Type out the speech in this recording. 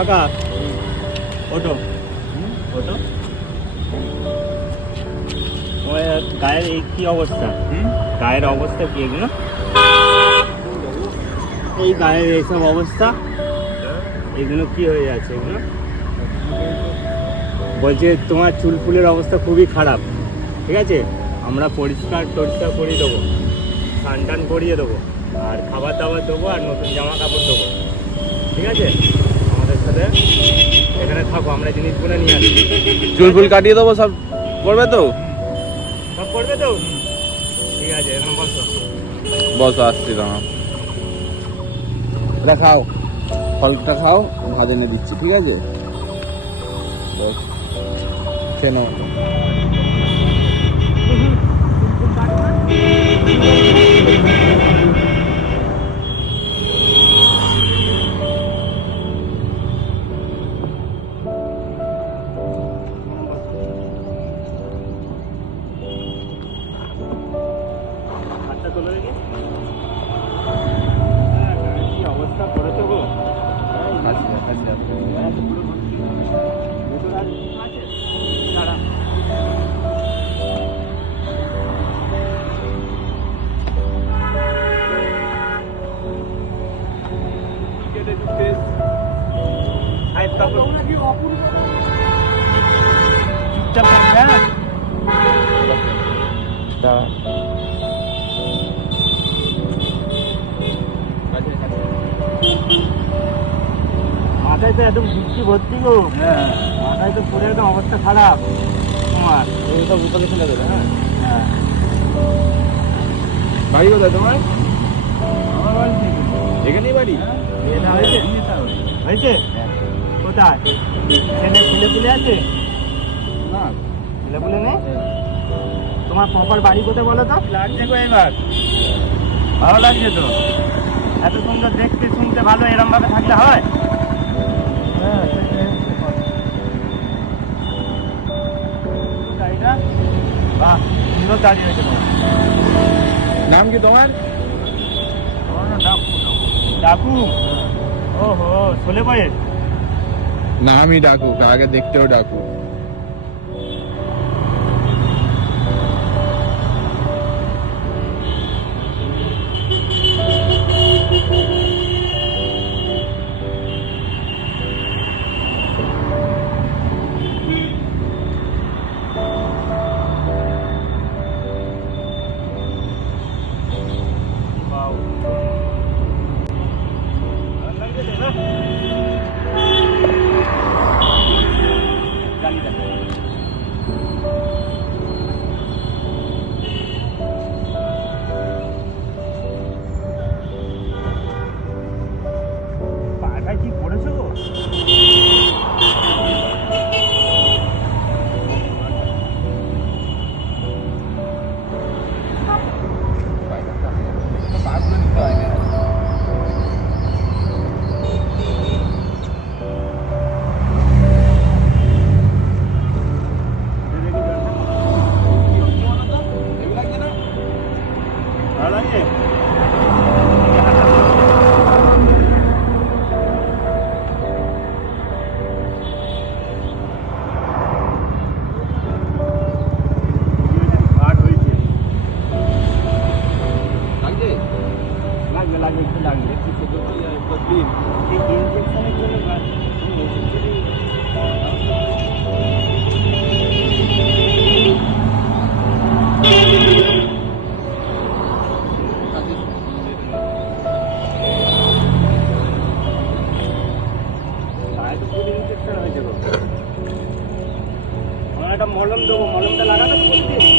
কাকা ওটো ওটো তোমার গায়ের এই কি অবস্থা? গায়ের অবস্থা কি এগুলো? এই গায়ের এইসব অবস্থা, এগুলো কি হয়ে যাচ্ছে? এগুলো বলছে তোমার চুল ফুলের অবস্থা খুবই খারাপ, ঠিক আছে? আমরা পরিষ্কার টরিষ্কার করিয়ে দেবো, স্নান টান করিয়ে দেবো, আর খাবার দাবার দেবো, আর নতুন জামা কাপড় দেবো, ঠিক আছে? আমাদের সাথে এখানে থাকো, আমরা জিনিসগুলো নিয়ে আসি। চুল ফুল কাটিয়ে দেবো, সব করবে তো? সব করবে তো? ঠিক আছে, এখন বসো। বসো, আসছি তোমার। এটা খাও, ফলটা খাও, ভাত এনে দিচ্ছি, ঠিক আছে? খেয়ে নাও। হাতটা তোলো দেখি। কি অবস্থা করেছো গো? দাঁড়া। চুপচাপ থাকবে, হ্যাঁ? দাঁড়া। মাথায় তো একদম বৃষ্টি ভর্তি গো। হ্যাঁ, মাথায় তো পড়ে একদম অবস্থা খারাপ তোমার। ওই তো বোতলে ফেলে দেবে। হ্যাঁ হ্যাঁ। বাড়ি কোথায় তোমার? আমার বাড়ি এখানেই বাড়ি? বিয়েটা হয়েছে? হয়েছে? কোথায়? ছেলে পুলে আছে? না, ছেলে পুলে নেই? তোমার প্রপার বাড়ি কোথায় বলো তো? লাগছে গো এবার, ভালো লাগছে তো? এত সুন্দর দেখতে শুনতে ভালো, এরম ভাবে থাকলে হয়? হ্যাঁ, গাড়িটা বাহ, সুন্দর দাঁড়িয়ে হয়েছে তোমার। নাম কি তোমার? ডাকু? ওহো, ছোলে বয়ের? নামই ডাকু, আগে দেখতেও ডাকু। কি করেছো গো? ভালো লাগে? লাগবে, একটু লাগবে। ইনজেকশনের জন্য ইনজেকশন হয়েছে গো। আমরা একটা মলম দেবো, মলমটা লাগাবে তো বলছি।